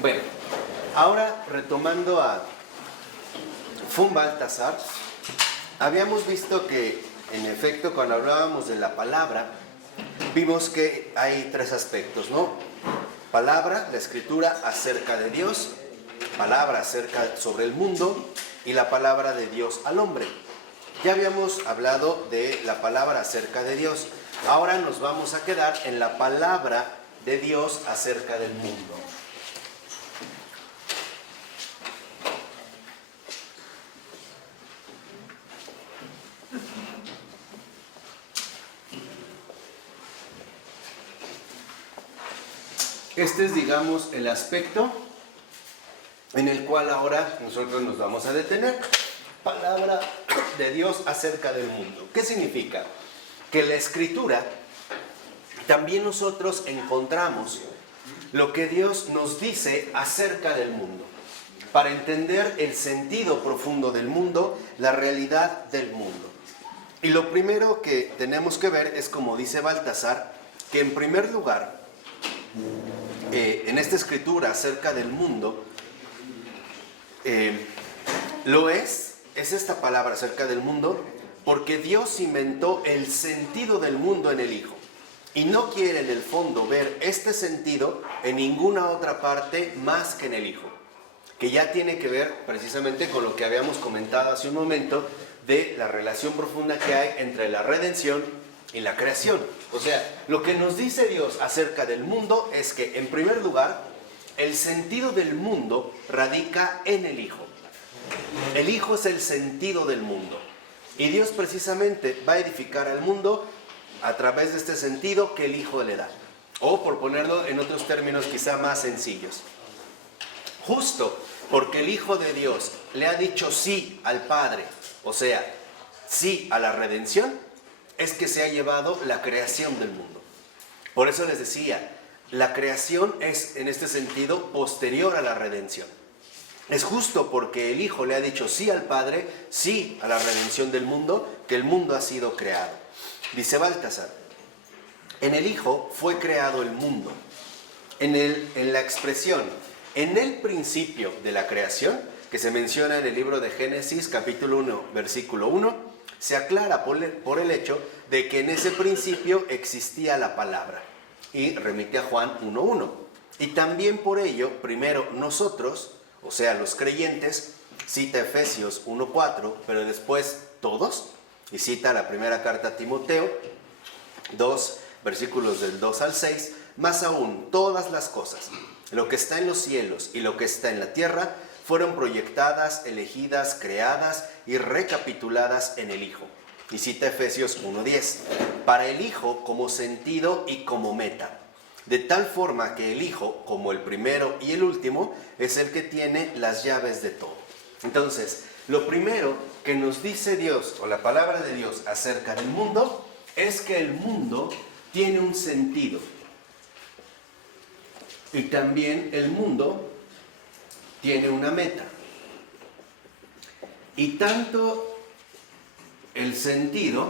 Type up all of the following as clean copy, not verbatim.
Bueno, ahora retomando a von Balthasar, habíamos visto que, en efecto, cuando hablábamos de la palabra, vimos que hay tres aspectos, ¿no? Palabra, la escritura acerca de Dios, palabra acerca sobre el mundo y la palabra de Dios al hombre. Ya habíamos hablado de la palabra acerca de Dios. Ahora nos vamos a quedar en la palabra de Dios acerca del mundo. Este es, digamos, el aspecto en el cual ahora nosotros nos vamos a detener. Palabra de Dios acerca del mundo. ¿Qué significa? Que la Escritura, también nosotros encontramos lo que Dios nos dice acerca del mundo, para entender el sentido profundo del mundo, la realidad del mundo. Y lo primero que tenemos que ver es, como dice Balthasar, que en primer lugar, en esta escritura acerca del mundo, es esta palabra acerca del mundo, porque Dios inventó el sentido del mundo en el Hijo. Y no quiere en el fondo ver este sentido en ninguna otra parte más que en el Hijo. Que ya tiene que ver precisamente con lo que habíamos comentado hace un momento de la relación profunda que hay entre la redención y la creación. O sea, lo que nos dice Dios acerca del mundo es que, en primer lugar, el sentido del mundo radica en el Hijo. El Hijo es el sentido del mundo. Y Dios precisamente va a edificar al mundo a través de este sentido que el Hijo le da. O, por ponerlo en otros términos quizá más sencillos, justo porque el Hijo de Dios le ha dicho sí al Padre, o sea, sí a la redención, es que se ha llevado la creación del mundo. Por eso les decía, la creación es en este sentido posterior a la redención. Es justo porque el Hijo le ha dicho sí al Padre, sí a la redención del mundo, que el mundo ha sido creado. Dice Balthasar, en el Hijo fue creado el mundo. En la expresión, en el principio de la creación, que se menciona en el libro de Génesis, capítulo 1, versículo 1, se aclara por el hecho de que en ese principio existía la palabra. Y remite a Juan 1:1. Y también por ello, primero nosotros, o sea, los creyentes, cita Efesios 1:4, pero después todos, y cita la primera carta a Timoteo 2, versículos del 2 al 6, más aún, todas las cosas, lo que está en los cielos y lo que está en la tierra, fueron proyectadas, elegidas, creadas y recapituladas en el Hijo. Y cita Efesios 1:10, para el Hijo como sentido y como meta, de tal forma que el Hijo, como el primero y el último, es el que tiene las llaves de todo. Entonces, lo primero que nos dice Dios, o la palabra de Dios acerca del mundo, es que el mundo tiene un sentido. Y también el mundo tiene una meta. Y tanto el sentido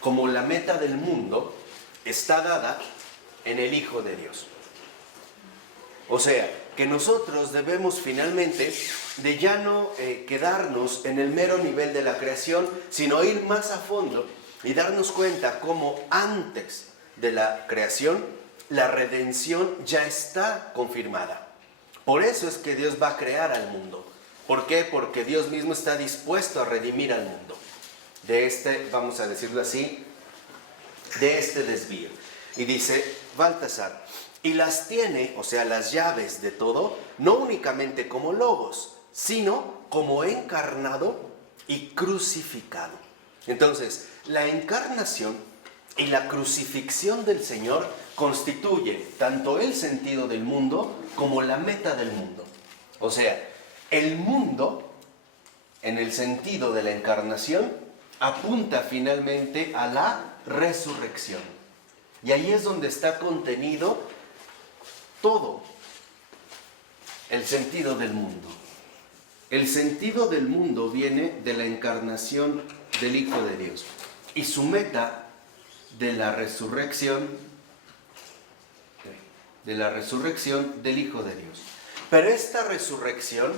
como la meta del mundo está dada en el Hijo de Dios. O sea, que nosotros debemos finalmente de ya no quedarnos en el mero nivel de la creación, sino ir más a fondo y darnos cuenta cómo antes de la creación la redención ya está confirmada. Por eso es que Dios va a crear al mundo. ¿Por qué? Porque Dios mismo está dispuesto a redimir al mundo de este, vamos a decirlo así, de este desvío. Y dice Balthasar, y las tiene, o sea, las llaves de todo, no únicamente como logos, sino como encarnado y crucificado. Entonces, la encarnación y la crucifixión del Señor constituye tanto el sentido del mundo como la meta del mundo. O sea, el mundo, en el sentido de la encarnación, apunta finalmente a la resurrección. Y ahí es donde está contenido todo el sentido del mundo. El sentido del mundo viene de la encarnación del Hijo de Dios. Y su meta de la resurrección del Hijo de Dios. Pero esta resurrección,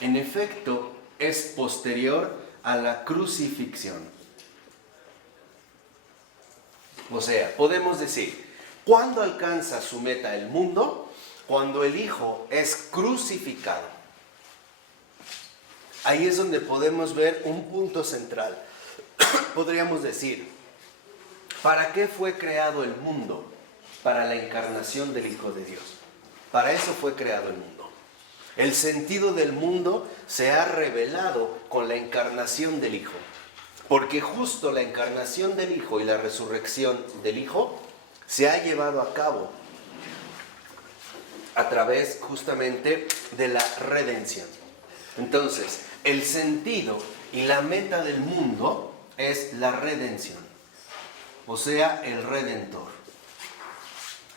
en efecto, es posterior a la crucifixión. O sea, podemos decir, ¿cuándo alcanza su meta el mundo? Cuando el Hijo es crucificado. Ahí es donde podemos ver un punto central. Podríamos decir, ¿para qué fue creado el mundo? Para la encarnación del Hijo de Dios. Para eso fue creado el mundo. El sentido del mundo se ha revelado con la encarnación del Hijo. Porque justo la encarnación del Hijo y la resurrección del Hijo se ha llevado a cabo a través justamente de la redención. Entonces, el sentido y la meta del mundo es la redención, o sea, el Redentor,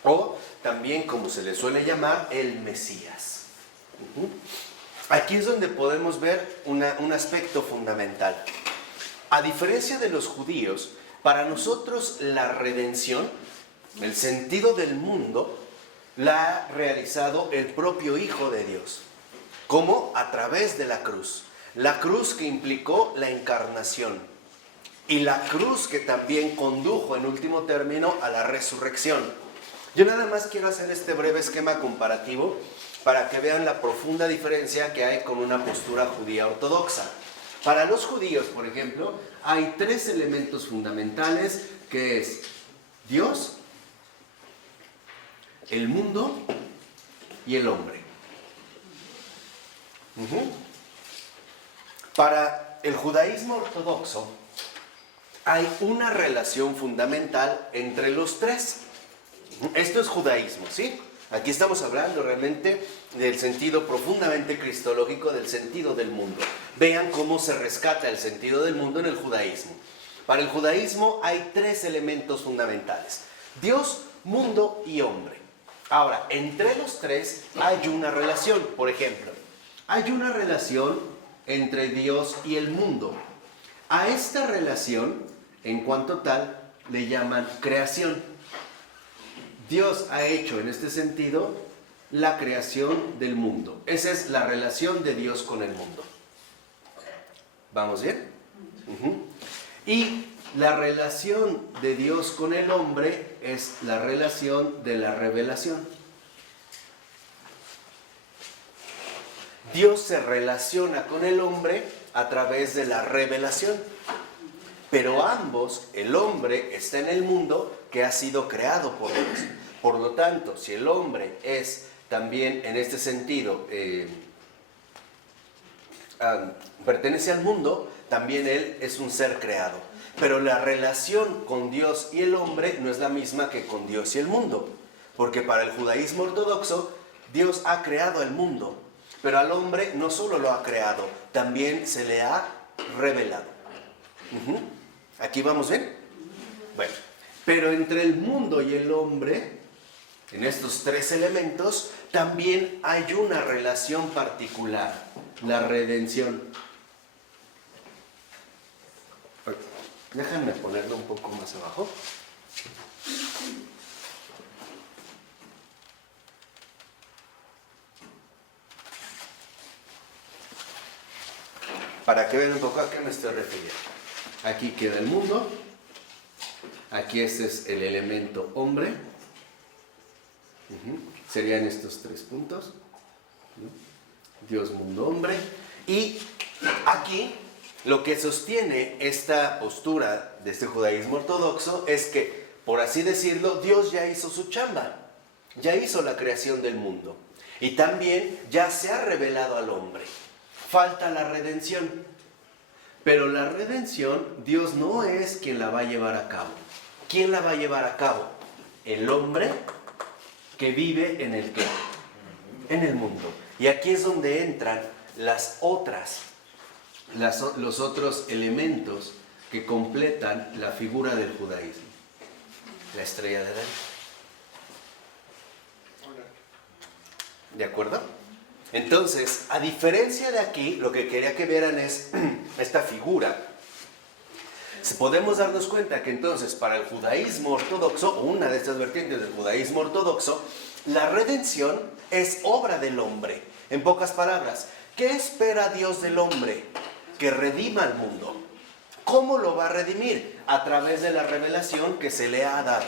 o también, como se le suele llamar, el Mesías. Aquí es donde podemos ver un aspecto fundamental. A diferencia de los judíos, para nosotros la redención, el sentido del mundo, la ha realizado el propio Hijo de Dios. ¿Cómo? A través de la cruz. La cruz que implicó la encarnación. Y la cruz que también condujo en último término a la resurrección. Yo nada más quiero hacer este breve esquema comparativo para que vean la profunda diferencia que hay con una postura judía ortodoxa. Para los judíos, por ejemplo, hay tres elementos fundamentales, que es Dios, el mundo y el hombre. Para el judaísmo ortodoxo hay una relación fundamental entre los tres. Esto es judaísmo, ¿sí? Aquí estamos hablando realmente del sentido profundamente cristológico del sentido del mundo. Vean cómo se rescata el sentido del mundo en el judaísmo. Para el judaísmo hay tres elementos fundamentales: Dios, mundo y hombre. Ahora, entre los tres hay una relación. Por ejemplo, hay una relación entre Dios y el mundo. A esta relación, en cuanto tal, le llaman creación. Dios ha hecho en este sentido la creación del mundo. Esa es la relación de Dios con el mundo. ¿Vamos bien? Y la relación de Dios con el hombre es la relación de la revelación. Dios se relaciona con el hombre a través de la revelación. Pero ambos, el hombre está en el mundo que ha sido creado por Dios. Por lo tanto, si el hombre es también en este sentido, pertenece al mundo, también él es un ser creado. Pero la relación con Dios y el hombre no es la misma que con Dios y el mundo. Porque para el judaísmo ortodoxo, Dios ha creado el mundo. Pero al hombre no solo lo ha creado, también se le ha revelado. ¿Aquí vamos bien? Bueno, pero entre el mundo y el hombre, en estos tres elementos, también hay una relación particular: la redención. Déjenme ponerlo un poco más abajo. Para que vean un poco a qué me estoy refiriendo. Aquí queda el mundo. Aquí este es el elemento hombre. Serían estos tres puntos. Dios, mundo, hombre. Y aquí lo que sostiene esta postura de este judaísmo ortodoxo es que, por así decirlo, Dios ya hizo su chamba. Ya hizo la creación del mundo. Y también ya se ha revelado al hombre. Falta la redención. Pero la redención, Dios no es quien la va a llevar a cabo. ¿Quién la va a llevar a cabo? El hombre que vive en el ¿qué? En el mundo. Y aquí es donde entran los otros elementos que completan la figura del judaísmo. La estrella de David. ¿De acuerdo? Entonces, a diferencia de aquí, lo que quería que vieran es esta figura. Podemos darnos cuenta que entonces para el judaísmo ortodoxo, una de estas vertientes del judaísmo ortodoxo, la redención es obra del hombre. En pocas palabras, ¿qué espera Dios del hombre? Que redima al mundo. ¿Cómo lo va a redimir? A través de la revelación que se le ha dado.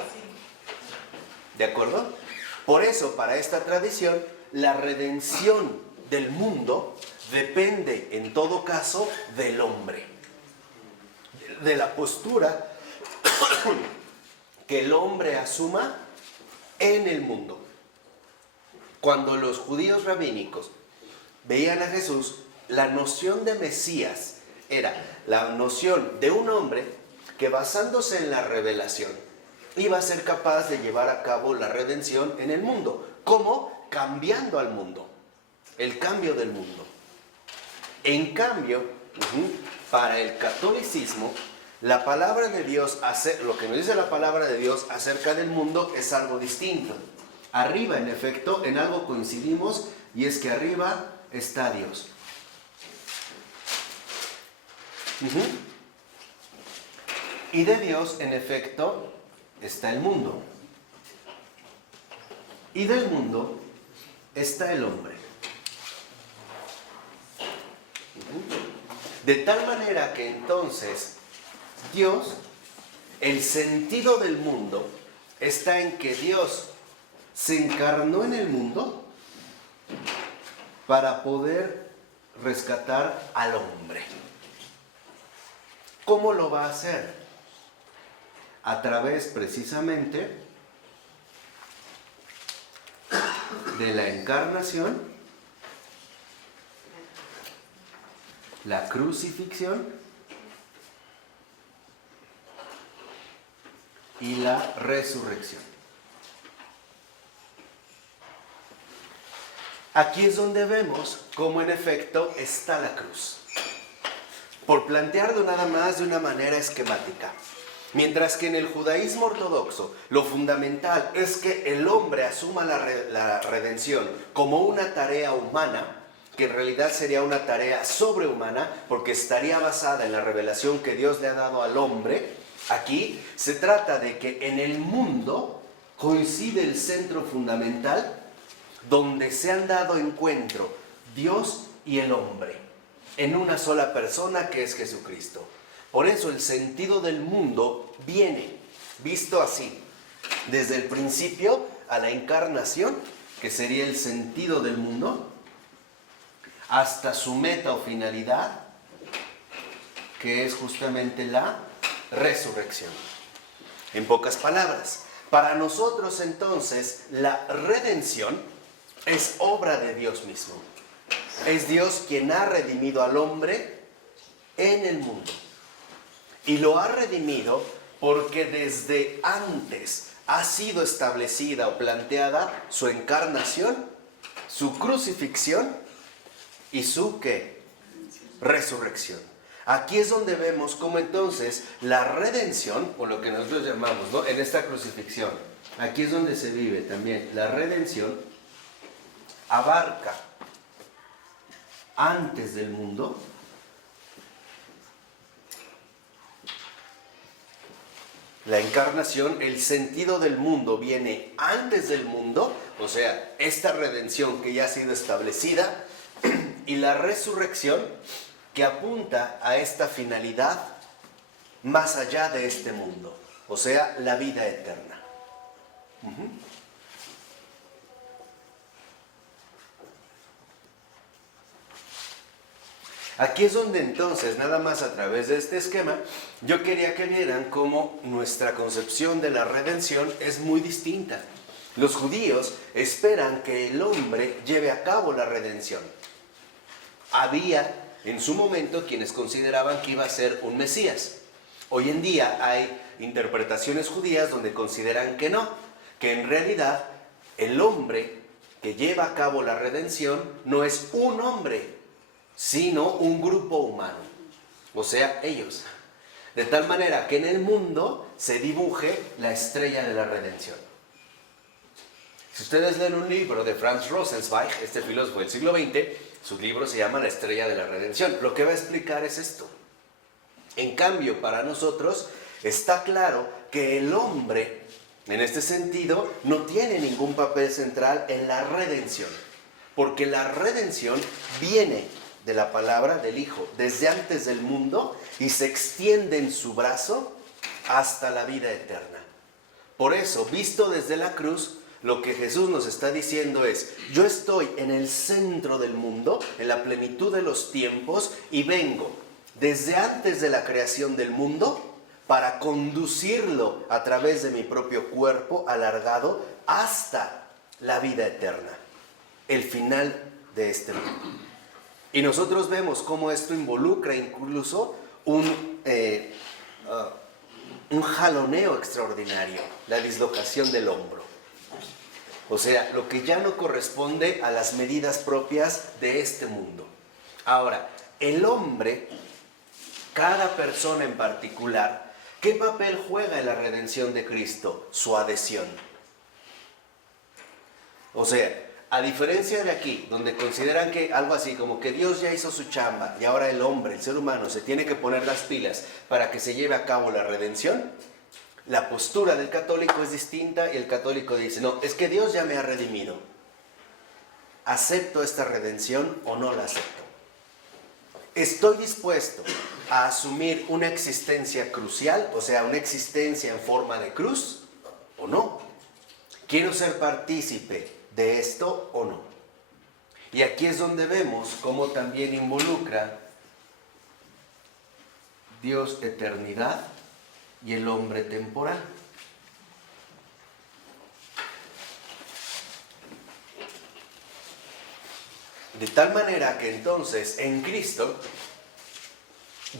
¿De acuerdo? Por eso, para esta tradición, la redención del mundo depende, en todo caso, del hombre. De la postura que el hombre asuma en el mundo. Cuando los judíos rabínicos veían a Jesús, la noción de Mesías era la noción de un hombre que, basándose en la revelación, iba a ser capaz de llevar a cabo la redención en el mundo. ¿Cómo? Cambiando al mundo. El cambio del mundo. En cambio, para el catolicismo, la palabra de Dios, lo que nos dice la palabra de Dios acerca del mundo es algo distinto. Arriba, en efecto, en algo coincidimos, y es que arriba está Dios. Y de Dios, en efecto, está el mundo. Y del mundo está el hombre. De tal manera que entonces Dios, el sentido del mundo está en que Dios se encarnó en el mundo para poder rescatar al hombre. ¿Cómo lo va a hacer? A través precisamente de la encarnación, la crucifixión y la resurrección. Aquí es donde vemos cómo en efecto está la cruz. Por plantearlo nada más de una manera esquemática. Mientras que en el judaísmo ortodoxo lo fundamental es que el hombre asuma la redención como una tarea humana, que en realidad sería una tarea sobrehumana porque estaría basada en la revelación que Dios le ha dado al hombre. Aquí se trata de que en el mundo coincide el centro fundamental donde se han dado encuentro Dios y el hombre en una sola persona, que es Jesucristo. Por eso el sentido del mundo viene visto así, desde el principio a la encarnación, que sería el sentido del mundo, hasta su meta o finalidad, que es justamente la resurrección. En pocas palabras, para nosotros entonces la redención es obra de Dios mismo. Es Dios quien ha redimido al hombre en el mundo. Y lo ha redimido porque desde antes ha sido establecida o planteada su encarnación, su crucifixión y su ¿qué? Resurrección. Aquí es donde vemos cómo entonces la redención, o lo que nosotros llamamos, ¿no?, en esta crucifixión, aquí es donde se vive también la redención, abarca antes del mundo, la encarnación, el sentido del mundo viene antes del mundo, o sea, esta redención que ya ha sido establecida, y la resurrección que apunta a esta finalidad más allá de este mundo, o sea, la vida eterna. Aquí es donde entonces, nada más a través de este esquema, yo quería que vieran cómo nuestra concepción de la redención es muy distinta. Los judíos esperan que el hombre lleve a cabo la redención. Había en su momento quienes consideraban que iba a ser un Mesías. Hoy en día hay interpretaciones judías donde consideran que no, que en realidad el hombre que lleva a cabo la redención no es un hombre, sino un grupo humano, o sea, ellos. De tal manera que en el mundo se dibuje la estrella de la redención. Si ustedes leen un libro de Franz Rosenzweig, este filósofo del siglo XX, su libro se llama La estrella de la redención. Lo que va a explicar es esto. En cambio, para nosotros está claro que el hombre En este sentido, no tiene ningún papel central en la redención, porque la redención viene de la palabra del Hijo, desde antes del mundo, y se extiende en su brazo hasta la vida eterna. Por eso, visto desde la cruz, lo que Jesús nos está diciendo es: yo estoy en el centro del mundo, en la plenitud de los tiempos, y vengo desde antes de la creación del mundo para conducirlo a través de mi propio cuerpo alargado hasta la vida eterna, el final de este mundo. Y nosotros vemos cómo esto involucra incluso un jaloneo extraordinario, la dislocación del hombro. O sea, lo que ya no corresponde a las medidas propias de este mundo. Ahora, el hombre, cada persona en particular, ¿qué papel juega en la redención de Cristo? Su adhesión. O sea, a diferencia de aquí, donde consideran que algo así como que Dios ya hizo su chamba y ahora el hombre, el ser humano, se tiene que poner las pilas para que se lleve a cabo la redención, la postura del católico es distinta y el católico dice: no, es que Dios ya me ha redimido. ¿Acepto esta redención o no la acepto? ¿Estoy dispuesto a asumir una existencia crucial, o sea, una existencia en forma de cruz, o no? ¿Quiero ser partícipe de esto o no? Y aquí es donde vemos cómo también involucra Dios eternidad y el hombre temporal. De tal manera que entonces en Cristo,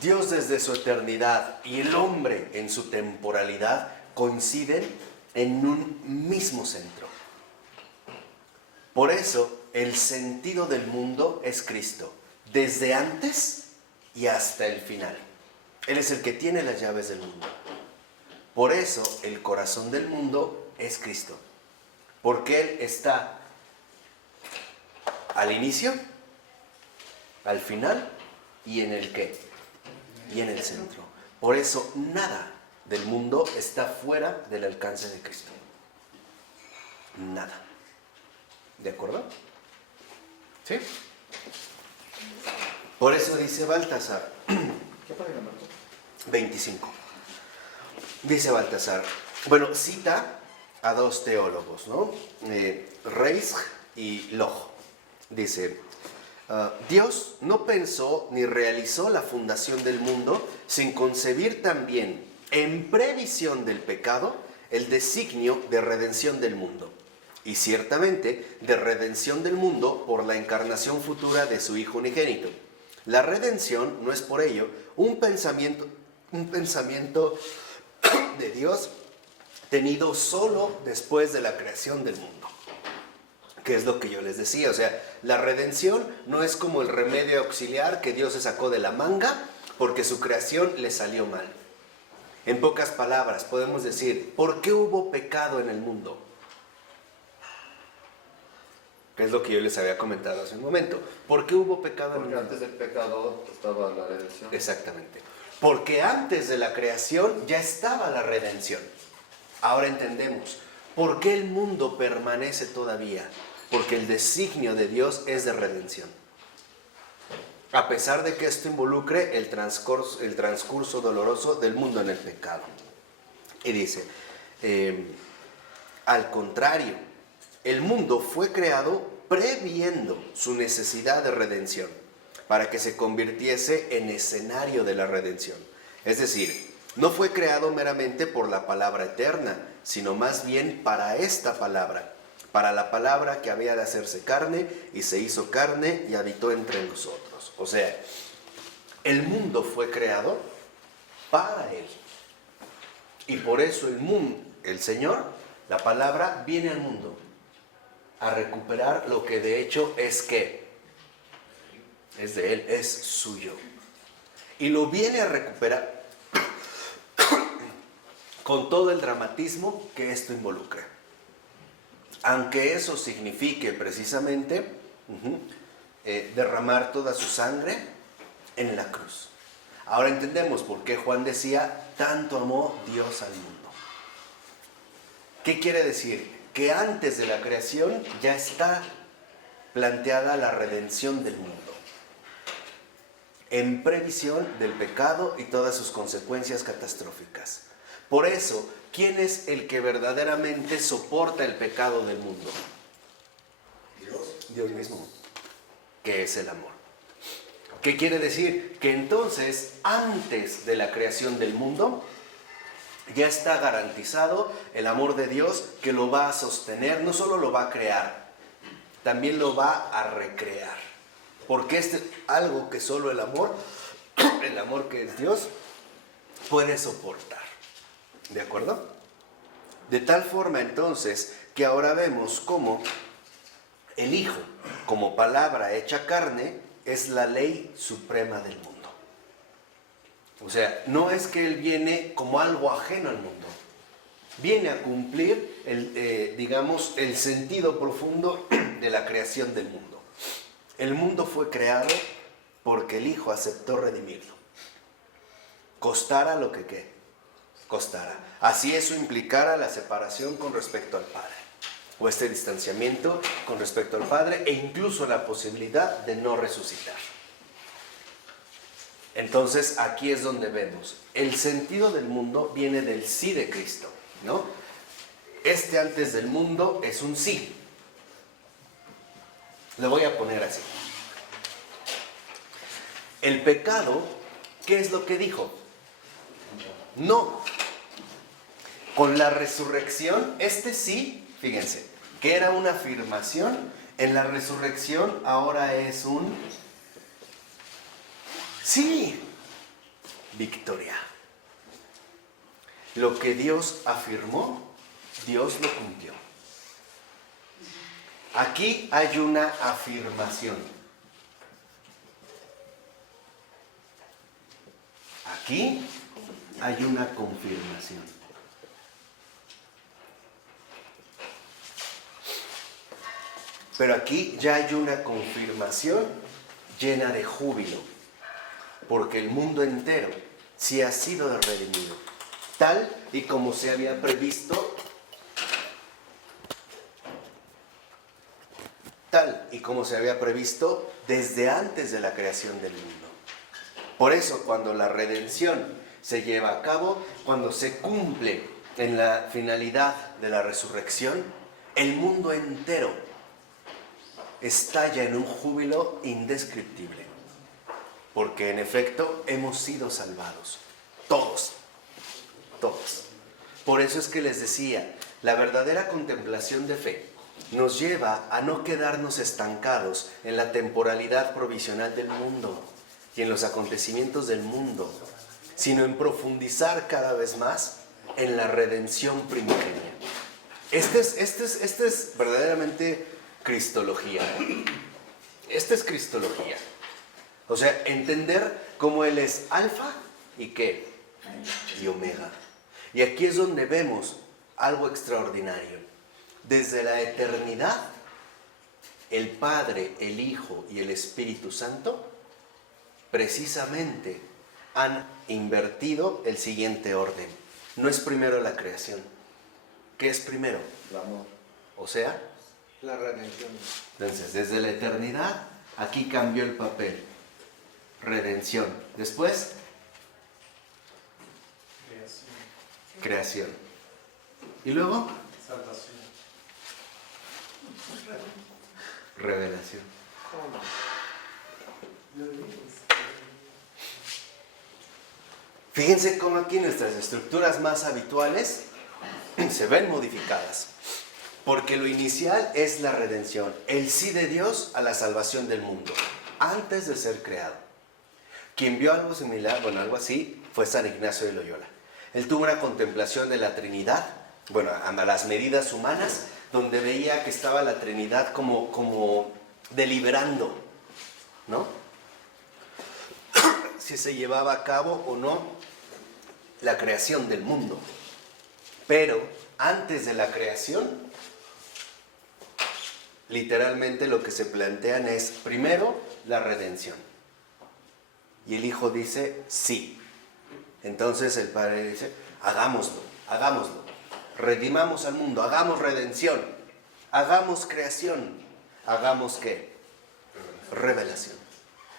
Dios desde su eternidad y el hombre en su temporalidad coinciden en un mismo centro. Por eso el sentido del mundo es Cristo, desde antes y hasta el final. Él es el que tiene las llaves del mundo. Por eso el corazón del mundo es Cristo, porque Él está al inicio, al final y en el qué, y en el centro. Por eso nada del mundo está fuera del alcance de Cristo. Nada. ¿De acuerdo? ¿Sí? Por eso dice Baltasar, ¿Qué página, Marco? 25. Dice Baltasar, bueno, cita a dos teólogos, ¿no? Reis y Loj. Dice: Dios no pensó ni realizó la fundación del mundo sin concebir también, en previsión del pecado, el designio de redención del mundo. Y ciertamente de redención del mundo por la encarnación futura de su Hijo unigénito. La redención no es por ello un pensamiento de Dios tenido solo después de la creación del mundo. Que es lo que yo les decía, o sea, la redención no es como el remedio auxiliar que Dios se sacó de la manga porque su creación le salió mal. En pocas palabras podemos decir: ¿por qué hubo pecado en el mundo? Que es lo que yo les había comentado hace un momento. ¿Por qué hubo pecado en el Porque mundo? antes del pecado estaba la redención. Exactamente. Porque antes de la creación ya estaba la redención. Ahora entendemos por qué el mundo permanece todavía. Porque el designio de Dios es de redención. A pesar de que esto involucre el transcurso doloroso del mundo en el pecado. Y dice, al contrario, el mundo fue creado previendo su necesidad de redención, para que se convirtiese en escenario de la redención. Es decir, no fue creado meramente por la palabra eterna, sino más bien para esta palabra, para la palabra que había de hacerse carne, y se hizo carne y habitó entre nosotros. O sea, el mundo fue creado para Él. Y por eso el mundo, el Señor, la palabra, viene al mundo a recuperar lo que de hecho es que es de Él, es suyo. Y lo viene a recuperar con todo el dramatismo que esto involucra. Aunque eso signifique precisamente derramar toda su sangre en la cruz. Ahora entendemos por qué Juan decía: tanto amó Dios al mundo. ¿Qué quiere decir? Que antes de la creación ya está planteada la redención del mundo, en previsión del pecado y todas sus consecuencias catastróficas. Por eso, ¿quién es el que verdaderamente soporta el pecado del mundo? Dios mismo, que es el amor. ¿Qué quiere decir? Que entonces, antes de la creación del mundo, ya está garantizado el amor de Dios, que lo va a sostener, no solo lo va a crear, también lo va a recrear. Porque este es algo que solo el amor que es Dios, puede soportar. ¿De acuerdo? De tal forma entonces que ahora vemos cómo el Hijo, como palabra hecha carne, es la ley suprema del mundo. O sea, no es que Él viene como algo ajeno al mundo. Viene a cumplir el sentido profundo de la creación del mundo. El mundo fue creado porque el Hijo aceptó redimirlo. Costara lo que costara. Así eso implicara la separación con respecto al Padre, o este distanciamiento con respecto al Padre, e incluso la posibilidad de no resucitar. Entonces aquí es donde vemos, el sentido del mundo viene del sí de Cristo, ¿no? Este antes del mundo es un sí. Lo voy a poner así. El pecado, ¿qué es lo que dijo? No. Con la resurrección, este sí, fíjense, que era una afirmación, en la resurrección ahora es un sí. Victoria. Lo que Dios afirmó, Dios lo cumplió. Aquí hay una afirmación. Aquí hay una confirmación. Pero aquí ya hay una confirmación llena de júbilo, porque el mundo entero sí ha sido redimido, tal y como se había previsto, desde antes de la creación del mundo. Por eso, cuando la redención se lleva a cabo, cuando se cumple en la finalidad de la resurrección, el mundo entero estalla en un júbilo indescriptible, porque en efecto hemos sido salvados, todos. Por eso es que les decía, la verdadera contemplación de fe nos lleva a no quedarnos estancados en la temporalidad provisional del mundo y en los acontecimientos del mundo, sino en profundizar cada vez más en la redención primigenia. Este es verdaderamente cristología. Esta es cristología. O sea, entender cómo Él es alfa y qué, y omega. Y aquí es donde vemos algo extraordinario. Desde la eternidad, el Padre, el Hijo y el Espíritu Santo precisamente han invertido el siguiente orden. No es primero la creación. ¿Qué es primero? El amor. O sea, La redención. entonces, desde la eternidad, aquí cambió el papel. Redención. Después, creación. Y luego, Salvación. revelación. Fíjense cómo aquí nuestras estructuras más habituales se ven modificadas. Porque lo inicial es la redención, el sí de Dios a la salvación del mundo, antes de ser creado. Quien vio algo similar, algo así, fue San Ignacio de Loyola. Él tuvo una contemplación de la Trinidad, a las medidas humanas, donde veía que estaba la Trinidad como deliberando, ¿no? Si se llevaba a cabo o no la creación del mundo. Pero antes de la creación, literalmente lo que se plantean es, primero, la redención. Y el Hijo dice, sí. Entonces el Padre dice, hagámoslo. redimamos al mundo, hagamos redención, hagamos creación, hagamos ¿qué? Revelación.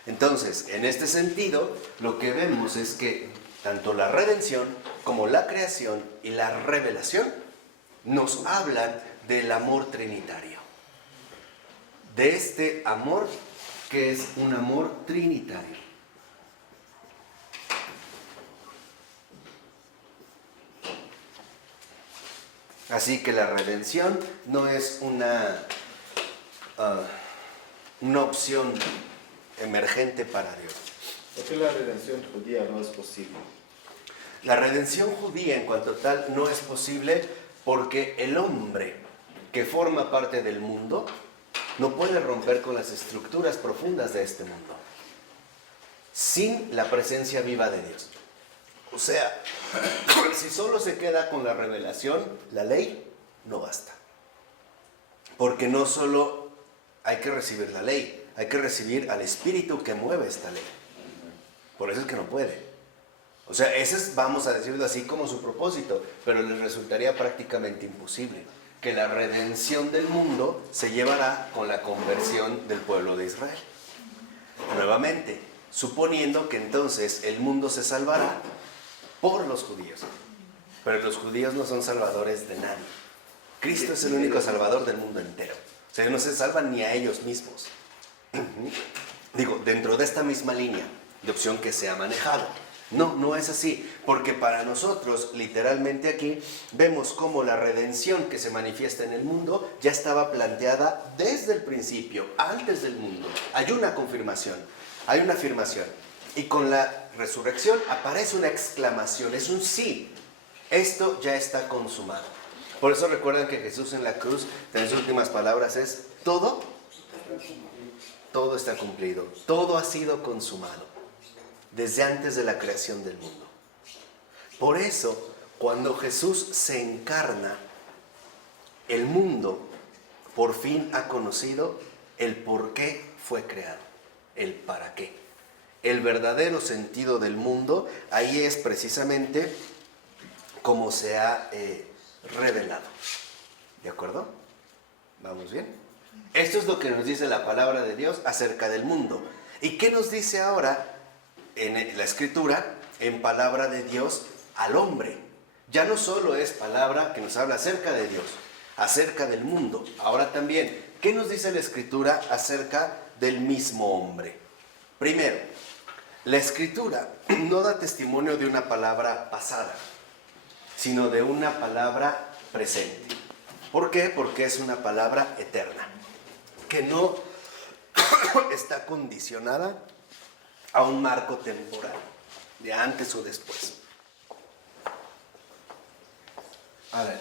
Entonces, en este sentido, lo que vemos es que tanto la redención como la creación y la revelación nos hablan del amor trinitario. De este amor que es un amor trinitario. Así que la redención no es una opción emergente para Dios. ¿Por qué la redención judía no es posible? La redención judía en cuanto tal no es posible porque el hombre que forma parte del mundo no puede romper con las estructuras profundas de este mundo sin la presencia viva de Dios. O sea, si solo se queda con la revelación, la ley no basta. Porque no solo hay que recibir la ley, hay que recibir al espíritu que mueve esta ley. Por eso es que no puede. O sea, ese es, vamos a decirlo así, como su propósito, pero les resultaría prácticamente imposible que la redención del mundo se llevará con la conversión del pueblo de Israel. Nuevamente, suponiendo que entonces el mundo se salvará por los judíos. Pero los judíos no son salvadores de nadie. Cristo es el único salvador del mundo entero. O sea, no se salvan ni a ellos mismos. Digo, dentro de esta misma línea de opción que se ha manejado. No, no es así, porque para nosotros, literalmente aquí, vemos cómo la redención que se manifiesta en el mundo ya estaba planteada desde el principio, antes del mundo. Hay una confirmación, hay una afirmación, y con la resurrección aparece una exclamación, es un sí, esto ya está consumado. Por eso recuerdan que Jesús en la cruz, en sus últimas palabras es, todo está cumplido, todo ha sido consumado. Desde antes de la creación del mundo. Por eso, cuando Jesús se encarna, el mundo por fin ha conocido el por qué fue creado, el para qué. El verdadero sentido del mundo, ahí es precisamente como se ha revelado. ¿De acuerdo? ¿Vamos bien? Esto es lo que nos dice la palabra de Dios acerca del mundo. ¿Y qué nos dice ahora en la Escritura, en palabra de Dios al hombre? Ya no solo es palabra que nos habla acerca de Dios, acerca del mundo. Ahora también, ¿qué nos dice la Escritura acerca del mismo hombre? Primero, la Escritura no da testimonio de una palabra pasada, sino de una palabra presente. ¿Por qué? Porque es una palabra eterna, que no está condicionada a un marco temporal, de antes o después. A ver,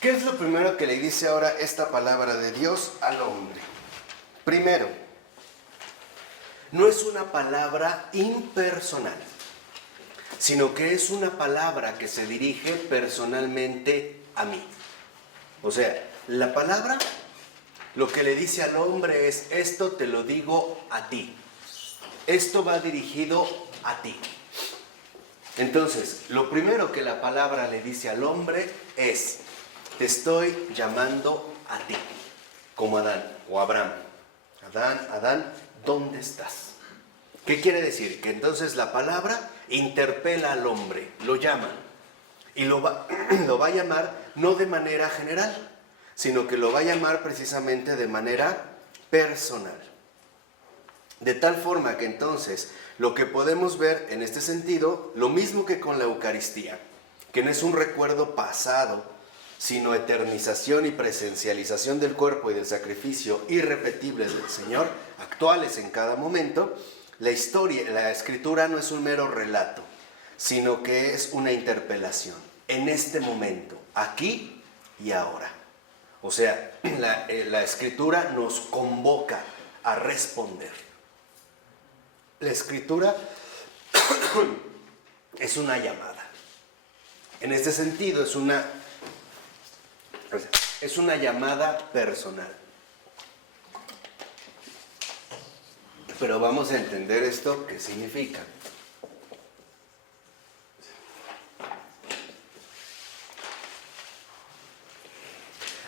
¿qué es lo primero que le dice ahora esta palabra de Dios al hombre? Primero, no es una palabra impersonal, sino que es una palabra que se dirige personalmente a mí. O sea, la palabra lo que le dice al hombre es, esto te lo digo a ti. Esto va dirigido a ti. Entonces, lo primero que la palabra le dice al hombre es, te estoy llamando a ti, como Adán o Abraham. Adán, ¿dónde estás? ¿Qué quiere decir? Que entonces la palabra interpela al hombre, lo llama. Y lo va a llamar no de manera general, sino que lo va a llamar precisamente de manera personal. De tal forma que entonces lo que podemos ver en este sentido, lo mismo que con la Eucaristía, que no es un recuerdo pasado, sino eternización y presencialización del cuerpo y del sacrificio irrepetibles del Señor, actuales en cada momento, la Escritura no es un mero relato, sino que es una interpelación, en este momento, aquí y ahora. O sea, la Escritura nos convoca a responder. La Escritura es una llamada. En este sentido es una llamada personal. Pero vamos a entender esto, ¿qué significa?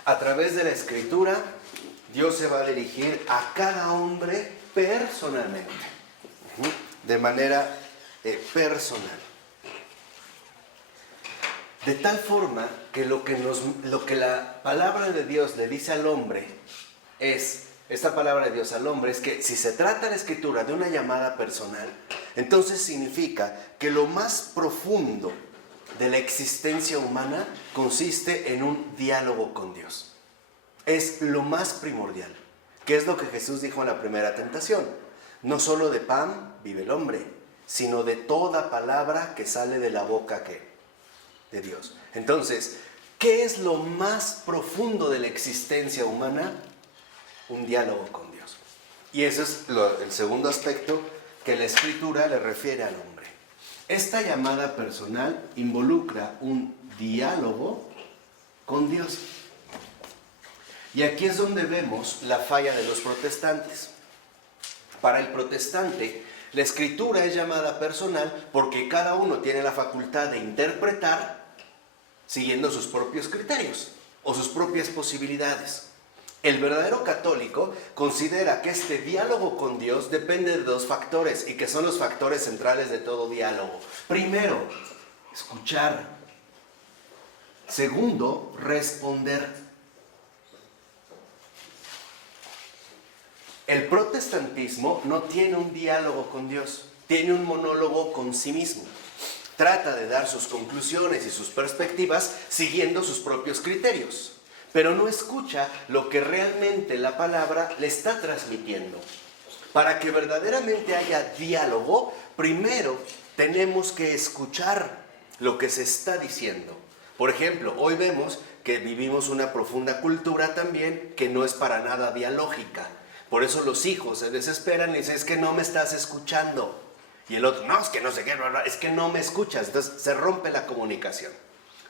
A través de la Escritura, Dios se va a dirigir a cada hombre personalmente, de manera personal. De tal forma que lo que la palabra de Dios le dice al hombre esta palabra de Dios al hombre es que si se trata la Escritura de una llamada personal, entonces significa que lo más profundo de la existencia humana consiste en un diálogo con Dios. Es lo más primordial, que es lo que Jesús dijo en la primera tentación. No solo de pan vive el hombre, sino de toda palabra que sale de la boca de Dios. Entonces, ¿qué es lo más profundo de la existencia humana? Un diálogo con Dios. Y ese es el segundo aspecto que la Escritura le refiere al hombre. Esta llamada personal involucra un diálogo con Dios. Y aquí es donde vemos la falla de los protestantes. Para el protestante, la Escritura es llamada personal porque cada uno tiene la facultad de interpretar siguiendo sus propios criterios o sus propias posibilidades. El verdadero católico considera que este diálogo con Dios depende de dos factores y que son los factores centrales de todo diálogo. Primero, escuchar. Segundo, responder. El protestantismo no tiene un diálogo con Dios, tiene un monólogo con sí mismo. Trata de dar sus conclusiones y sus perspectivas siguiendo sus propios criterios, pero no escucha lo que realmente la palabra le está transmitiendo. Para que verdaderamente haya diálogo, primero tenemos que escuchar lo que se está diciendo. Por ejemplo, hoy vemos que vivimos una profunda cultura también que no es para nada dialógica. Por eso los hijos se desesperan y dicen, es que no me estás escuchando. Y el otro, no, es que no sé qué, es que no me escuchas. Entonces se rompe la comunicación.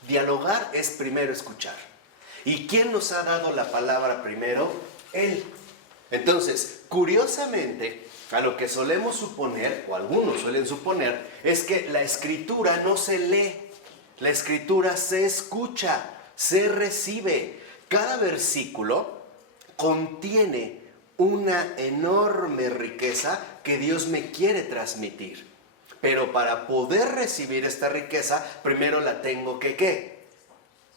Dialogar es primero escuchar. ¿Y quién nos ha dado la palabra primero? Él. Entonces, curiosamente, a lo que solemos suponer, o algunos suelen suponer, es que la Escritura no se lee. La Escritura se escucha, se recibe. Cada versículo contiene una enorme riqueza que Dios me quiere transmitir. Pero para poder recibir esta riqueza, primero la tengo que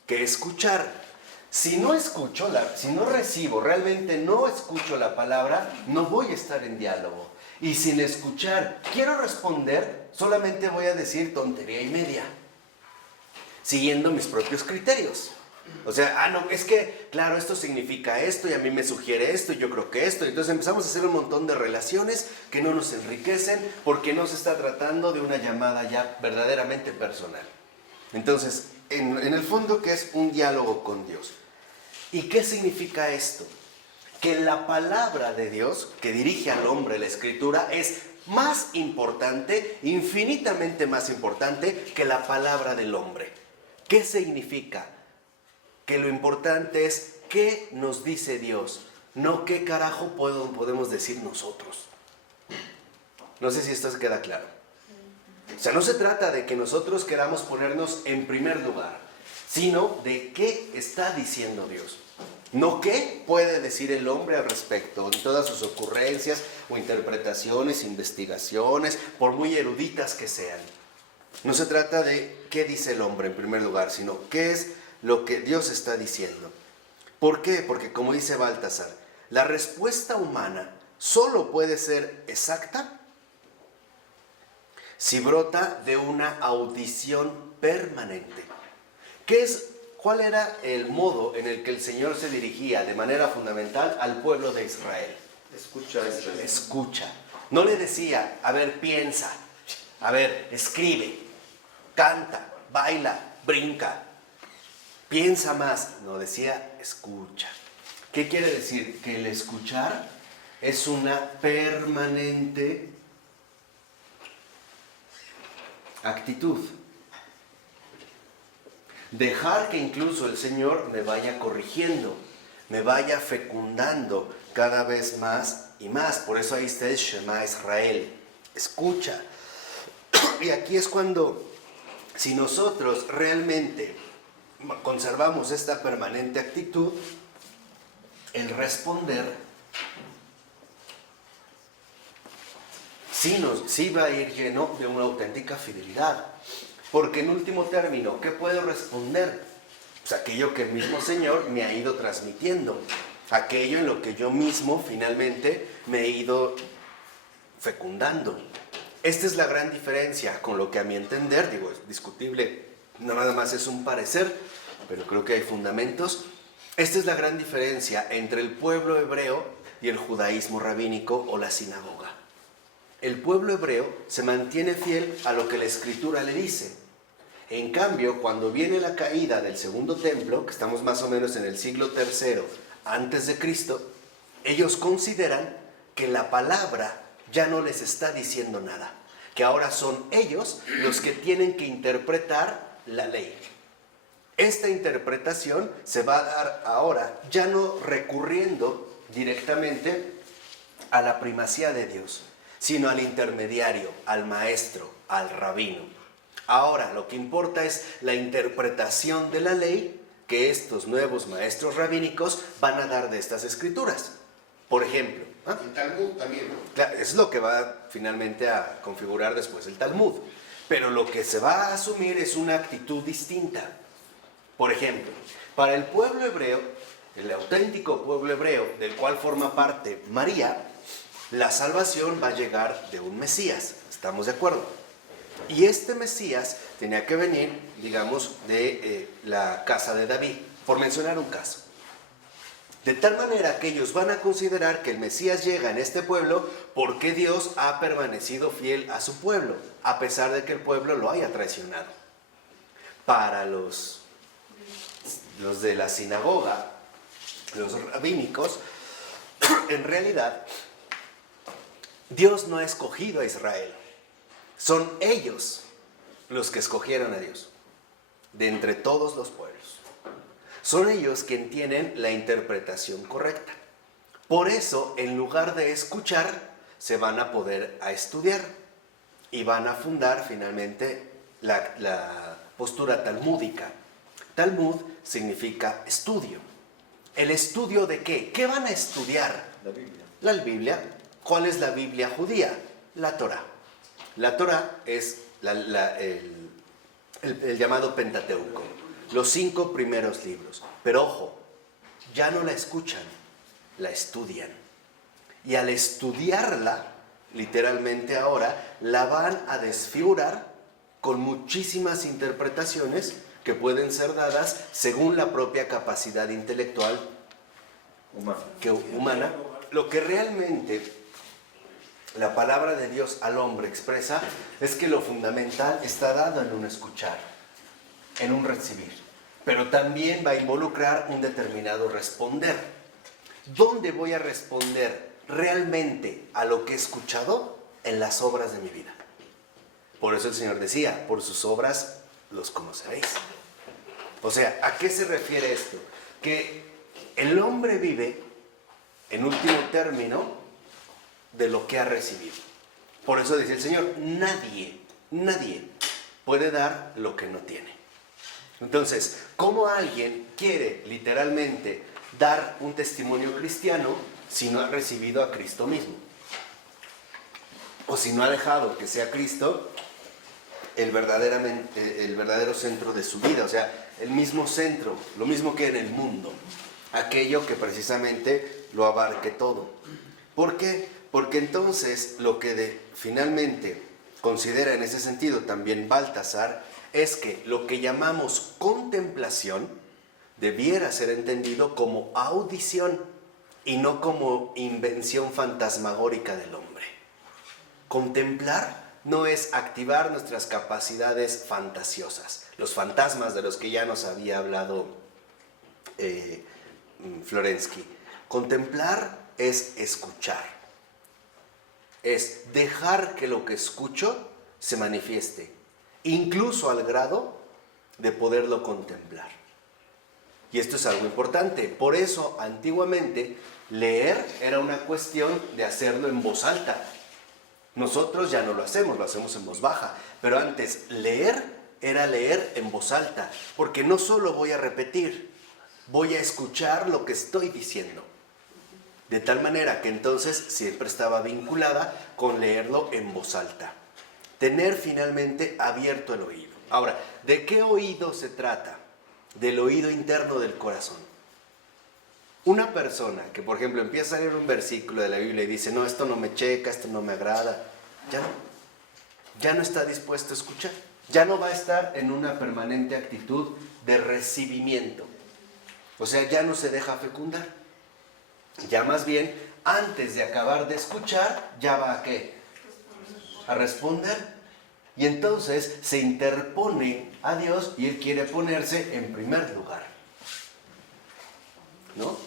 escuchar. Si no escucho, si no recibo, realmente no escucho la palabra, no voy a estar en diálogo. Y sin escuchar, quiero responder, solamente voy a decir tontería y media, siguiendo mis propios criterios. O sea, no, es que, claro, esto significa esto y a mí me sugiere esto y yo creo que esto. Entonces empezamos a hacer un montón de relaciones que no nos enriquecen porque no se está tratando de una llamada ya verdaderamente personal. Entonces, en el fondo, ¿qué es un diálogo con Dios? ¿Y qué significa esto? Que la palabra de Dios que dirige al hombre la Escritura es más importante, infinitamente más importante que la palabra del hombre. ¿Qué significa? Que lo importante es qué nos dice Dios, no qué carajo podemos decir nosotros. No sé si esto se queda claro. O sea, no se trata de que nosotros queramos ponernos en primer lugar, sino de qué está diciendo Dios. No qué puede decir el hombre al respecto, en todas sus ocurrencias o interpretaciones, investigaciones, por muy eruditas que sean. No se trata de qué dice el hombre en primer lugar, sino qué es lo que Dios está diciendo. ¿Por qué? Porque como dice Baltasar, la respuesta humana solo puede ser exacta si brota de una audición permanente. ¿Cuál era el modo en el que el Señor se dirigía de manera fundamental al pueblo de Israel? Escucha. No le decía, a ver, piensa, a ver, escribe, canta, baila, brinca, piensa más. No, decía, escucha. ¿Qué quiere decir? Que el escuchar es una permanente actitud. Dejar que incluso el Señor me vaya corrigiendo, me vaya fecundando cada vez más y más. Por eso ahí está el Shema Israel. Escucha. Y aquí es cuando, si nosotros realmente conservamos esta permanente actitud, el responder sí va a ir lleno de una auténtica fidelidad. Porque en último término, ¿qué puedo responder? Pues aquello que el mismo Señor me ha ido transmitiendo. Aquello en lo que yo mismo finalmente me he ido fecundando. Esta es la gran diferencia con lo que a mi entender, digo, es discutible, no nada más es un parecer, pero creo que hay fundamentos. Esta es la gran diferencia entre el pueblo hebreo y el judaísmo rabínico o la sinagoga. El pueblo hebreo se mantiene fiel a lo que la Escritura le dice. En cambio, cuando viene la caída del segundo templo, que estamos más o menos en el siglo III antes de Cristo, ellos consideran que la palabra ya no les está diciendo nada, que ahora son ellos los que tienen que interpretar la ley. Esta interpretación se va a dar ahora ya no recurriendo directamente a la primacía de Dios, sino al intermediario, al maestro, al rabino. Ahora lo que importa es la interpretación de la ley que estos nuevos maestros rabínicos van a dar de estas escrituras. Por ejemplo, El Talmud también, ¿no? claro, es lo que va finalmente a configurar después el Talmud. Pero lo que se va a asumir es una actitud distinta. Por ejemplo, para el pueblo hebreo, el auténtico pueblo hebreo del cual forma parte María, la salvación va a llegar de un Mesías. ¿Estamos de acuerdo? Y este Mesías tenía que venir, digamos, de la casa de David, por mencionar un caso. De tal manera que ellos van a considerar que el Mesías llega en este pueblo porque Dios ha permanecido fiel a su pueblo, a pesar de que el pueblo lo haya traicionado. Para los de la sinagoga, los rabínicos, en realidad, Dios no ha escogido a Israel. Son ellos los que escogieron a Dios, de entre todos los pueblos. Son ellos quienes tienen la interpretación correcta. Por eso, en lugar de escuchar, se van a poder a estudiar y van a fundar finalmente la postura talmúdica. Talmud significa estudio. ¿El estudio de qué? ¿Qué van a estudiar? La Biblia. La Biblia. ¿Cuál es la Biblia judía? La Torá. La Torá es el llamado Pentateuco, los 5 primeros libros. Pero ojo, ya no la escuchan, la estudian. Y al estudiarla, literalmente ahora, la van a desfigurar con muchísimas interpretaciones que pueden ser dadas según la propia capacidad intelectual humana. Lo que realmente la palabra de Dios al hombre expresa es que lo fundamental está dado en un escuchar, en un recibir, pero también va a involucrar un determinado responder. ¿Dónde voy a responder realmente a lo que he escuchado? En las obras de mi vida. Por eso el Señor decía, por sus obras los conoceréis. O sea, ¿a qué se refiere esto? Que el hombre vive, en último término, de lo que ha recibido. Por eso dice el Señor, nadie puede dar lo que no tiene. Entonces, ¿cómo alguien quiere literalmente dar un testimonio cristiano si no ha recibido a Cristo mismo? O si no ha dejado que sea Cristo el verdadero centro de su vida, o sea, el mismo centro, lo mismo que en el mundo, aquello que precisamente lo abarque todo. ¿Por qué? Porque entonces lo que finalmente considera en ese sentido también Baltasar es que lo que llamamos contemplación debiera ser entendido como audición y no como invención fantasmagórica del hombre. Contemplar no es activar nuestras capacidades fantasiosas, los fantasmas de los que ya nos había hablado Florensky. Contemplar es escuchar, es dejar que lo que escucho se manifieste, incluso al grado de poderlo contemplar. Y esto es algo importante. Por eso, antiguamente, leer era una cuestión de hacerlo en voz alta. Nosotros ya no lo hacemos en voz baja. Pero antes, leer era leer en voz alta, porque no solo voy a repetir, voy a escuchar lo que estoy diciendo. De tal manera que entonces siempre estaba vinculada con leerlo en voz alta. Tener finalmente abierto el oído. Ahora, ¿de qué oído se trata? Del oído interno del corazón. Una persona que, por ejemplo, empieza a leer un versículo de la Biblia y dice, no, esto no me checa, esto no me agrada, ya no está dispuesto a escuchar. Ya no va a estar en una permanente actitud de recibimiento. O sea, ya no se deja fecundar. Ya más bien, antes de acabar de escuchar, ya va a ¿qué? A responder. Y entonces se interpone a Dios y Él quiere ponerse en primer lugar. ¿No?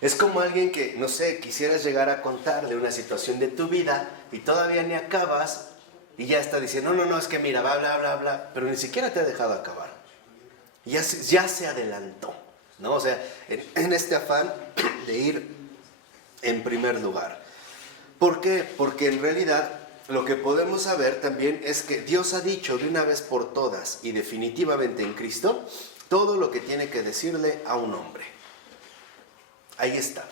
Es como alguien que, no sé, quisieras llegar a contarle una situación de tu vida y todavía ni acabas y ya está diciendo, no, es que mira, bla, bla, bla, bla, pero ni siquiera te ha dejado acabar. Ya se adelantó, ¿no? O sea, en este afán de ir en primer lugar. ¿Por qué? Porque en realidad lo que podemos saber también es que Dios ha dicho de una vez por todas y definitivamente en Cristo todo lo que tiene que decirle a un hombre. Ahí está.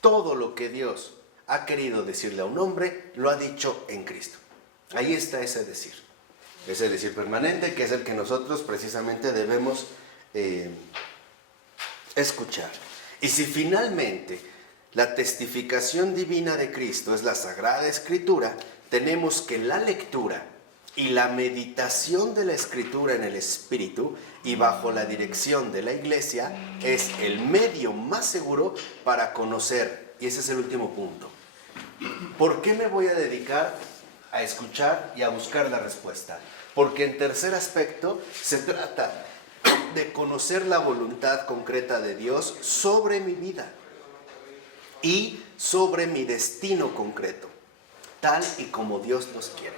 Todo lo que Dios ha querido decirle a un hombre lo ha dicho en Cristo. Ahí está ese decir permanente, que es el que nosotros precisamente debemos escuchar. Y si finalmente la testificación divina de Cristo es la Sagrada Escritura, tenemos que la lectura y la meditación de la Escritura en el Espíritu y bajo la dirección de la Iglesia es el medio más seguro para conocer. Y ese es el último punto. ¿Por qué me voy a dedicar a escuchar y a buscar la respuesta? Porque en tercer aspecto se trata de conocer la voluntad concreta de Dios sobre mi vida y sobre mi destino concreto, tal y como Dios los quiere.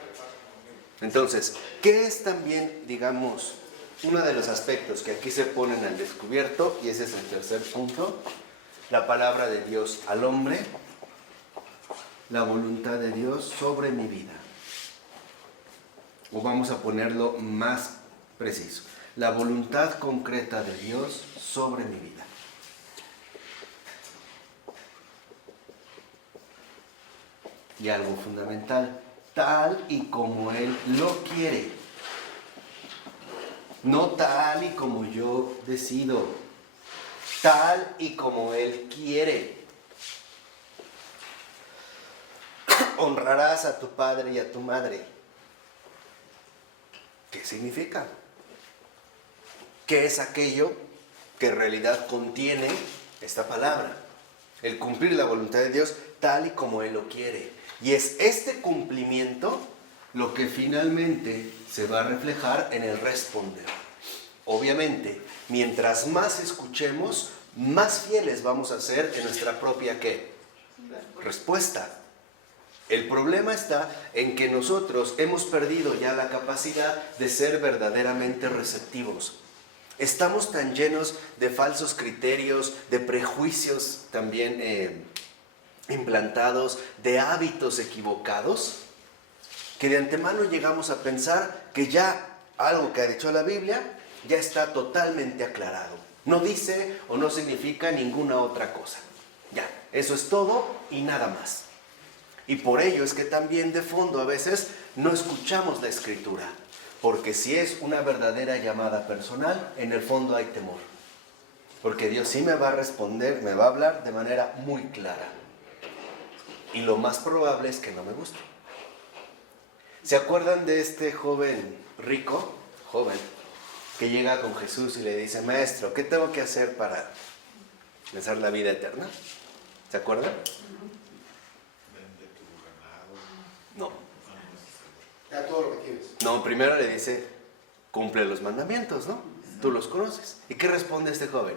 Entonces, ¿qué es también, digamos, uno de los aspectos que aquí se ponen al descubierto? Y ese es el tercer punto, la palabra de Dios al hombre, la voluntad de Dios sobre mi vida. O vamos a ponerlo más preciso, la voluntad concreta de Dios sobre mi vida. Y algo fundamental, tal y como Él lo quiere. No tal y como yo decido, tal y como Él quiere. Honrarás a tu padre y a tu madre. ¿Qué significa? ¿Qué es aquello que en realidad contiene esta palabra? El cumplir la voluntad de Dios tal y como Él lo quiere. Y es este cumplimiento lo que finalmente se va a reflejar en el responder. Obviamente, mientras más escuchemos, más fieles vamos a ser en nuestra propia ¿qué? Respuesta. El problema está en que nosotros hemos perdido ya la capacidad de ser verdaderamente receptivos. Estamos tan llenos de falsos criterios, de prejuicios también implantados, de hábitos equivocados, que de antemano llegamos a pensar que ya algo que ha dicho la Biblia ya está totalmente aclarado. No dice o no significa ninguna otra cosa. Ya, eso es todo y nada más. Y por ello es que también de fondo a veces no escuchamos la Escritura, porque si es una verdadera llamada personal, en el fondo hay temor. Porque Dios sí me va a responder, me va a hablar de manera muy clara. Y lo más probable es que no me guste. ¿Se acuerdan de este joven rico, que llega con Jesús y le dice, Maestro, ¿qué tengo que hacer para alcanzar la vida eterna? ¿Se acuerdan? No. Ya todo lo que quieres. No, primero le dice, cumple los mandamientos, ¿no? Tú los conoces. ¿Y qué responde este joven?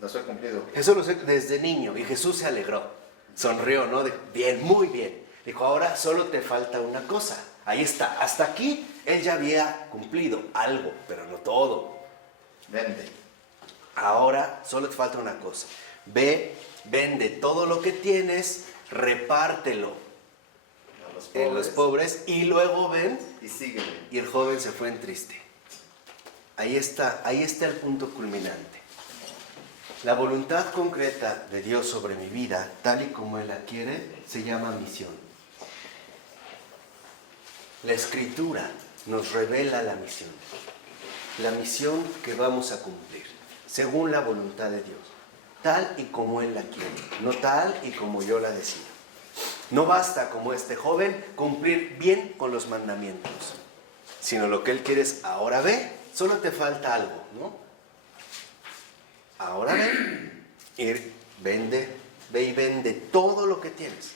Los he cumplido. Eso lo sé desde niño. Y Jesús se alegró. Sonrió, ¿no? Bien, muy bien. Dijo, ahora solo te falta una cosa. Ahí está. Hasta aquí él ya había cumplido algo, pero no todo. Vende. Ahora solo te falta una cosa. Ve, vende todo lo que tienes, repártelo. en los pobres y luego ven y sígueme. y el joven se fue en triste. Ahí está el punto culminante. La voluntad concreta de Dios sobre mi vida, tal y como Él la quiere, se llama misión. La Escritura nos revela la misión que vamos a cumplir, según la voluntad de Dios, tal y como Él la quiere, no tal y como yo la decido. No basta, como este joven, cumplir bien con los mandamientos, sino lo que Él quiere es, ahora ve, solo te falta algo, ¿no? Ahora ve y vende todo lo que tienes,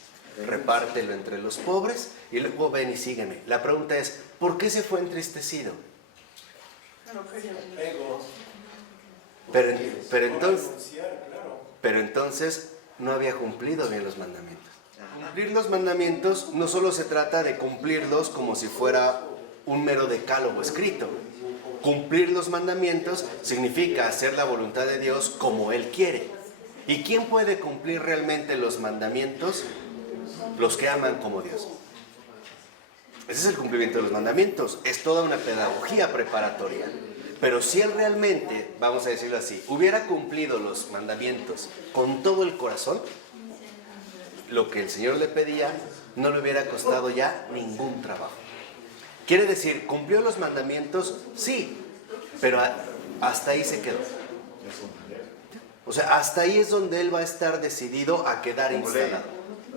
repártelo entre los pobres y luego ven y sígueme. La pregunta es, ¿por qué se fue entristecido? Pero entonces no había cumplido bien los mandamientos. Cumplir los mandamientos no solo se trata de cumplirlos como si fuera un mero decálogo escrito. Cumplir los mandamientos significa hacer la voluntad de Dios como Él quiere. ¿Y quién puede cumplir realmente los mandamientos? Los que aman como Dios. Ese es el cumplimiento de los mandamientos. Es toda una pedagogía preparatoria. Pero si Él realmente, vamos a decirlo así, hubiera cumplido los mandamientos con todo el corazón, lo que el Señor le pedía no le hubiera costado ya ningún trabajo. Quiere decir, ¿cumplió los mandamientos? Sí, pero hasta ahí se quedó. O sea, hasta ahí es donde Él va a estar decidido a quedar instalado.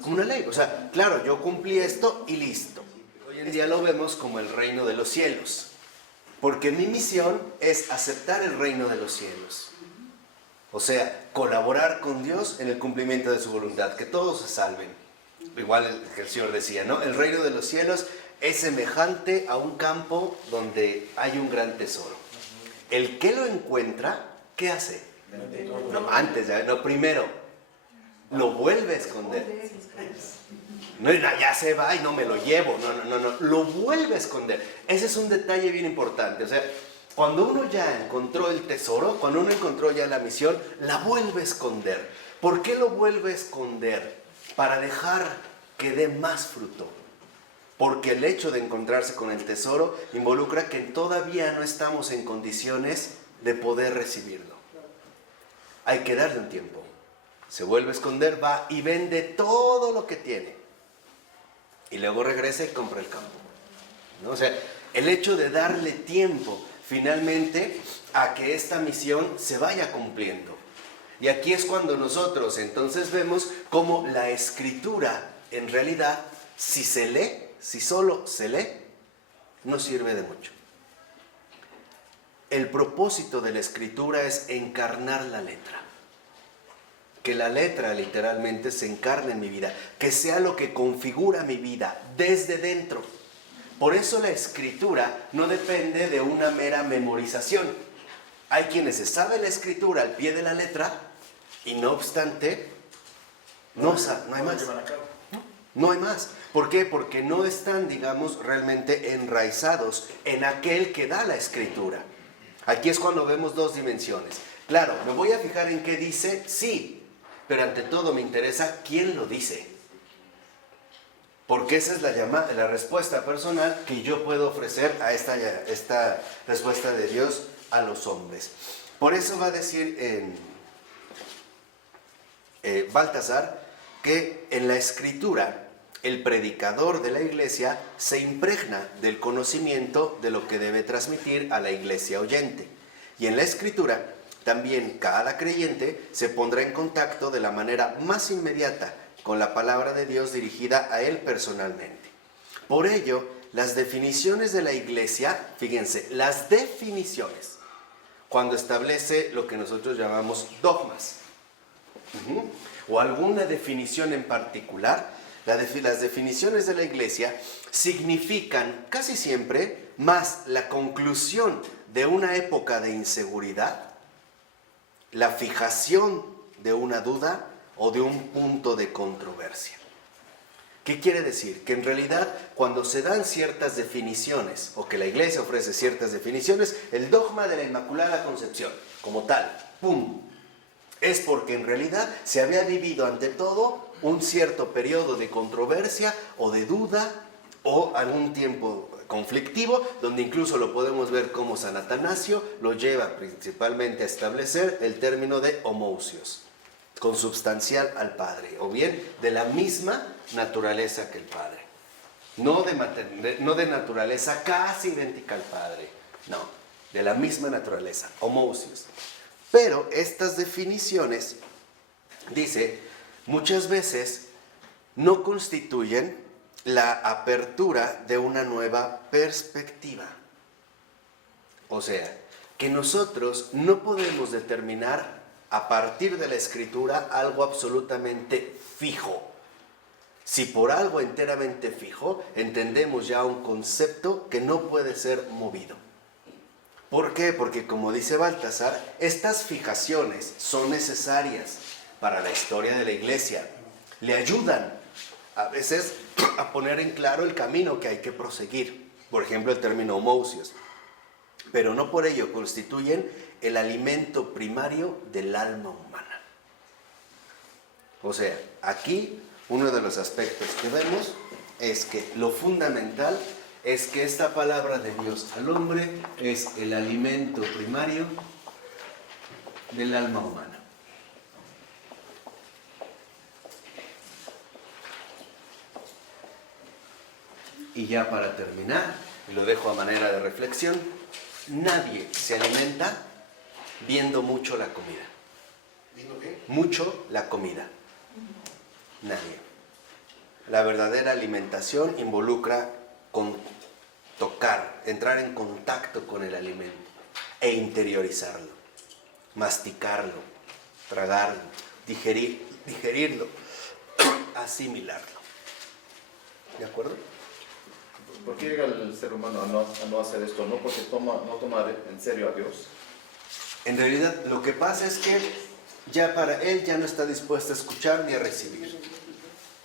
Como una ley. O sea, claro, yo cumplí esto y listo. Hoy en día lo vemos como el reino de los cielos. Porque mi misión es aceptar el reino de los cielos. O sea, colaborar con Dios en el cumplimiento de su voluntad, que todos se salven. Igual que el Señor decía, ¿no? El reino de los cielos es semejante a un campo donde hay un gran tesoro. El que lo encuentra, ¿qué hace? Primero, lo vuelve a esconder. No, ya se va y no me lo llevo. No, lo vuelve a esconder. Ese es un detalle bien importante. O sea, cuando uno ya encontró el tesoro, cuando uno encontró ya la misión, la vuelve a esconder. ¿Por qué lo vuelve a esconder? Para dejar que dé más fruto. Porque el hecho de encontrarse con el tesoro involucra que todavía no estamos en condiciones de poder recibirlo. Hay que darle un tiempo. Se vuelve a esconder, va y vende todo lo que tiene. Y luego regresa y compra el campo, ¿no? O sea, el hecho de darle tiempo finalmente a que esta misión se vaya cumpliendo. Y aquí es cuando nosotros entonces vemos cómo la Escritura, en realidad, si se lee, si solo se lee, no sirve de mucho. El propósito de la Escritura es encarnar la letra. Que la letra literalmente se encarne en mi vida, que sea lo que configura mi vida desde dentro. Por eso la Escritura no depende de una mera memorización. Hay quienes se saben la Escritura al pie de la letra y no obstante, no hay más. No hay más. ¿Por qué? Porque no están, digamos, realmente enraizados en aquel que da la Escritura. Aquí es cuando vemos dos dimensiones. Claro, me voy a fijar en qué dice, sí, pero ante todo me interesa quién lo dice. Porque esa es la respuesta personal que yo puedo ofrecer a esta respuesta de Dios a los hombres. Por eso va a decir en Baltasar que en la Escritura el predicador de la iglesia se impregna del conocimiento de lo que debe transmitir a la iglesia oyente. Y en la Escritura también cada creyente se pondrá en contacto de la manera más inmediata con la palabra de Dios dirigida a él personalmente. Por ello, las definiciones de la iglesia, fíjense, las definiciones, cuando establece lo que nosotros llamamos dogmas, o alguna definición en particular, las definiciones de la iglesia significan casi siempre más la conclusión de una época de inseguridad, la fijación de una duda o de un punto de controversia. ¿Qué quiere decir? Que en realidad cuando se dan ciertas definiciones, o que la iglesia ofrece ciertas definiciones, el dogma de la Inmaculada Concepción, como tal, ¡pum!, es porque en realidad se había vivido ante todo un cierto periodo de controversia o de duda o algún tiempo conflictivo, donde incluso lo podemos ver como San Atanasio lo lleva principalmente a establecer el término de homousios, consubstancial al Padre, o bien de la misma naturaleza que el Padre. No de naturaleza casi idéntica al Padre, no, de la misma naturaleza, homousios. Pero estas definiciones, dice, muchas veces no constituyen la apertura de una nueva perspectiva. O sea, que nosotros no podemos determinar a partir de la Escritura algo absolutamente fijo. Si por algo enteramente fijo, entendemos ya un concepto que no puede ser movido. ¿Por qué? Porque como dice Baltasar, estas fijaciones son necesarias para la historia de la Iglesia. Le ayudan a veces a poner en claro el camino que hay que proseguir. Por ejemplo, el término homousios. Pero no por ello constituyen el alimento primario del alma humana. O sea, aquí uno de los aspectos que vemos es que lo fundamental es que esta palabra de Dios al hombre es el alimento primario del alma humana. Y ya para terminar, y lo dejo a manera de reflexión, nadie se alimenta viendo mucho la comida. ¿Viendo qué? Mucho la comida. Nadie. La verdadera alimentación involucra tocar, entrar en contacto con el alimento e interiorizarlo, masticarlo, tragarlo, digerirlo, asimilarlo. ¿De acuerdo? ¿Por qué llega el ser humano a no hacer esto? ¿No porque no toma en serio a Dios? En realidad lo que pasa es que ya para él ya no está dispuesto a escuchar ni a recibir.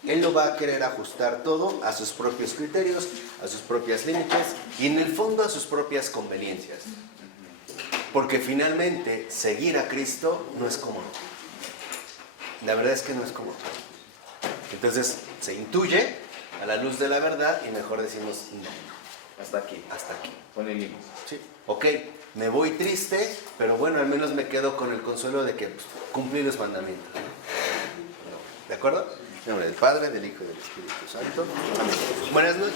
Él lo va a querer ajustar todo a sus propios criterios, a sus propias límites y en el fondo a sus propias conveniencias. Porque finalmente seguir a Cristo no es cómodo. La verdad es que no es cómodo. Entonces se intuye a la luz de la verdad y mejor decimos no. Hasta aquí. Hasta aquí. Pone límites. Sí. Ok, me voy triste, pero bueno, al menos me quedo con el consuelo de que cumplí los mandamientos. ¿De acuerdo? En nombre del Padre, del Hijo y del Espíritu Santo. Amén. Buenas noches.